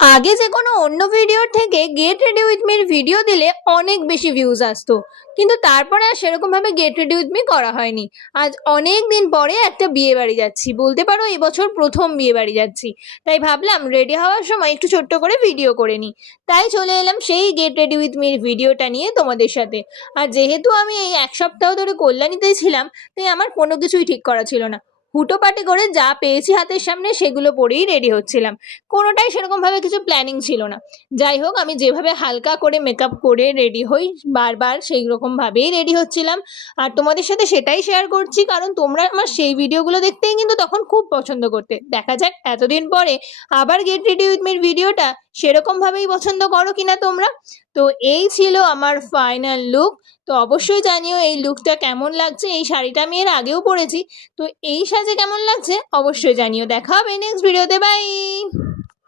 আগে যে কোনো অন্য ভিডিওর থেকে get ready with Mir video দিলে অনেক বেশি ভিউজ আসতো, কিন্তু তারপরে আর সেরকম ভাবে গেট রেডি উইথ মি করা হয়নি। আজ অনেক দিন পরে একটা বিয়ে বাড়ি যাচ্ছি, বলতে পারো এবছর প্রথম বিয়ে বাড়ি যাচ্ছি। তাই ভাবলাম রেডি হওয়ার সময় একটু ছোট্ট করে ভিডিও করে নিই। তাই চলে এলাম সেই গেট রেডি উইথ মির ভিডিওটা নিয়ে তোমাদের সাথে। আর যেহেতু আমি এই এক সপ্তাহ ধরে কল্যাণীতেই ছিলাম, তাই আমার কোনো কিছুই ঠিক করা ছিল না। হুটোপাটি করে যা পেয়েছি হাতের সামনে সেগুলো পরেই রেডি হচ্ছিলাম। কোনোটাই সেরকম ভাবে কিছু প্ল্যানিং ছিল না। যাই হোক, আমি যেভাবে হালকা করে মেকআপ করে রেডি হই বারবার সেই রকম ভাবেই রেডি হচ্ছিলাম। আর তোমাদের সাথে সেটাই শেয়ার করছি, কারণ তোমরা আমার সেই ভিডিওগুলো দেখতেই কিন্তু তখন খুব পছন্দ করতে। দেখা যাক এতদিন পরে আবার গেট রেডি উইথ মির ভিডিওটা সেরকম ভাবেই পছন্দ করো কিনা তোমরা। তো এই ছিল আমার ফাইনাল লুক। তো অবশ্যই জানিও এই লুকটা কেমন লাগছে। এই শাড়িটা আমি এর আগেও পরেছি। তো এই সাজে কেমন লাগছে অবশ্যই জানিও। দেখা হবে নেক্সট ভিডিওতে। বাই।